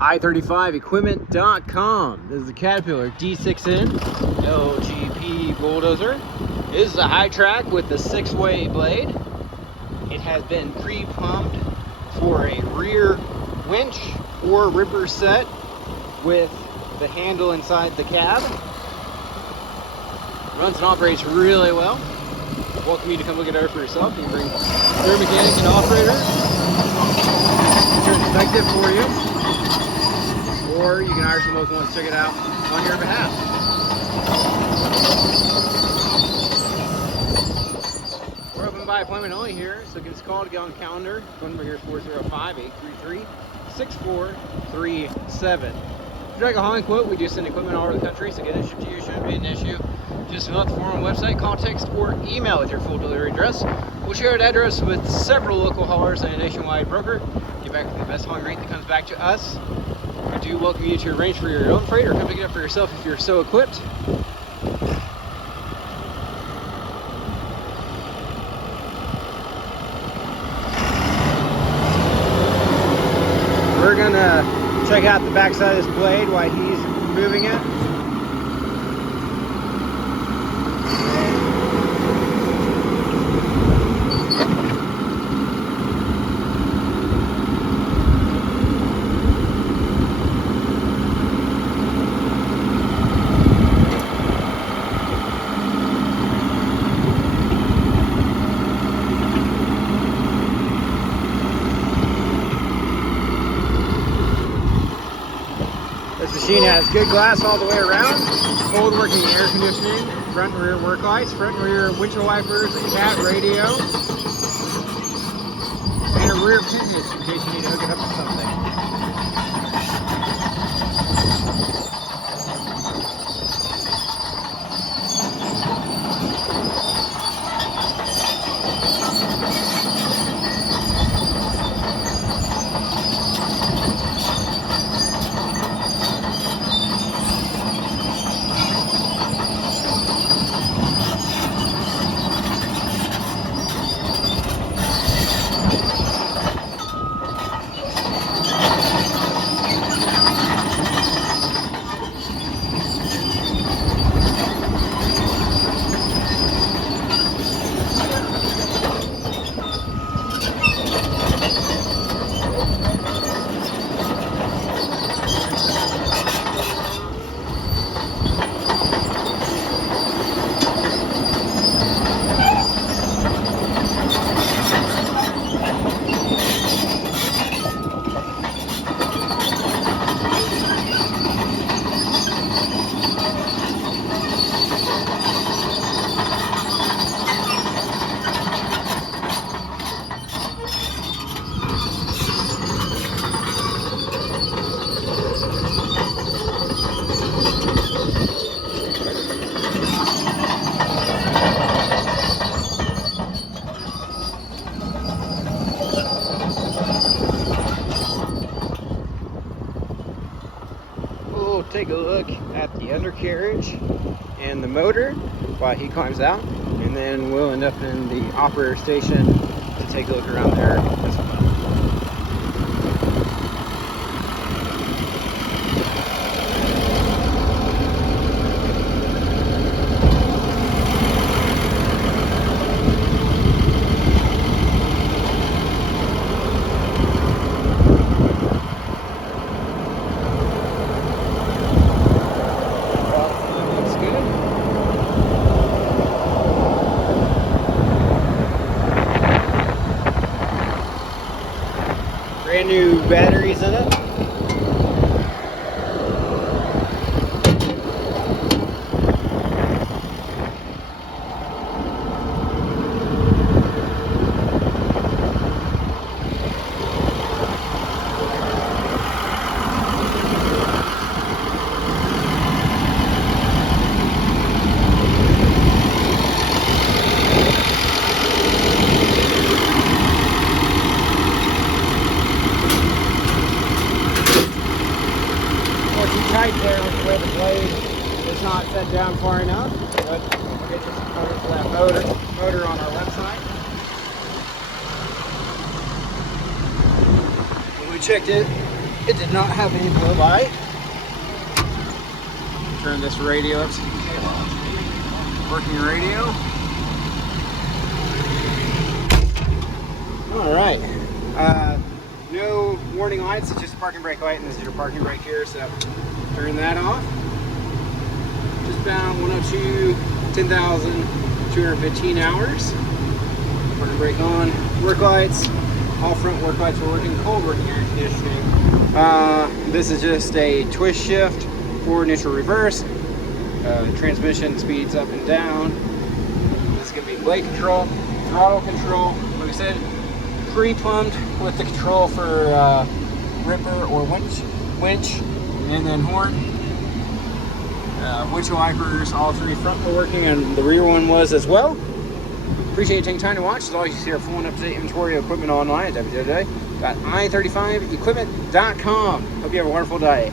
i35equipment.com. This is the Caterpillar D6N LGP Bulldozer. This is a high track with the 6-way blade. It has been pre-pumped for a rear winch or ripper set with the handle inside the cab. Runs and operates really well. Welcome you to come look at it for yourself. You can bring your mechanic and operator to inspect it for you, or you can hire someone who wants to check it out on your behalf. We're open by appointment only here, so give us a call to get on the calendar. Phone number here is 405-833-6437. If you like a hauling quote, we do send equipment all over the country, so getting it shipped to you shouldn't be an issue. Just fill out the form on the website, call, text, or email with your full delivery address. We'll share that address with several local haulers and a nationwide broker. Get back with the best hauling rate that comes back to us. We do welcome you to arrange for your own freight or come pick it up for yourself if you're so equipped. We're gonna check out the backside of this blade while he's moving it. This machine has good glass all the way around, cold working air conditioning, front and rear work lights, front and rear windshield wipers, a cat radio, and a rear pin hitch in case you need to hook it up to something. We'll take a look at the undercarriage and the motor while he climbs out, and then we'll end up in the operator station to take a look around there as well. Brand new batteries in it. Tight there with the way the blade is not set down far enough, but we'll get you some photos of that motor on our website. When we checked it It did not have any blow by. Turn this radio up so you can get working radio. All right. No warning lights, it's just a parking brake light, and this is your parking brake here, so turn that off. Just found 102, 10,215 hours. Parking brake on. Work lights. All front work lights are working. Cold working air conditioning. This is just a twist shift, forward, neutral, reverse. Transmission speeds up and down. This is going to be blade control, throttle control. Like I said, pre-plumbed with the control for ripper or winch, and then horn. Winch wipers, all three front were working, and the rear one was as well. Appreciate you taking time to watch. As always, you see our full and up-to-date inventory of equipment online at www.i35equipment.com. Hope you have a wonderful day.